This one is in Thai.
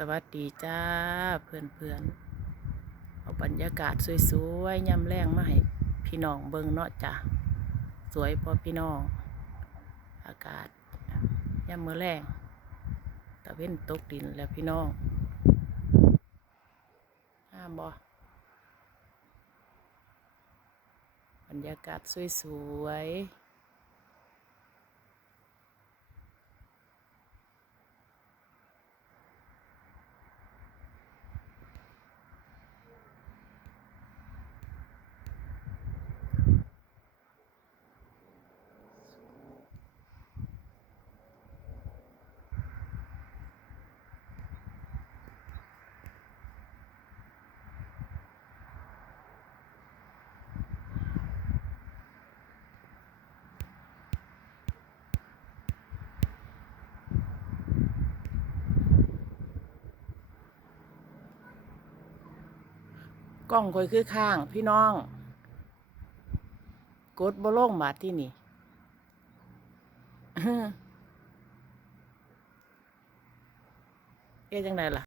สวัสดีจ้าเพื่อนเพื่อนๆเอาบรรยากาศสวยๆยำแรงมาให้พี่น้องเบิ่งเนาะจ้ะสวยพอพี่น้อง อากาศยำมือแรงตะเว้นตกดินแล้วพี่น้องห้ามบ่บรรยากาศสวยๆ กล้องคอยคือข้าง พี่น้อง กดบ่ลงบาดที่นี่เอ๊ะจังไดล่ะ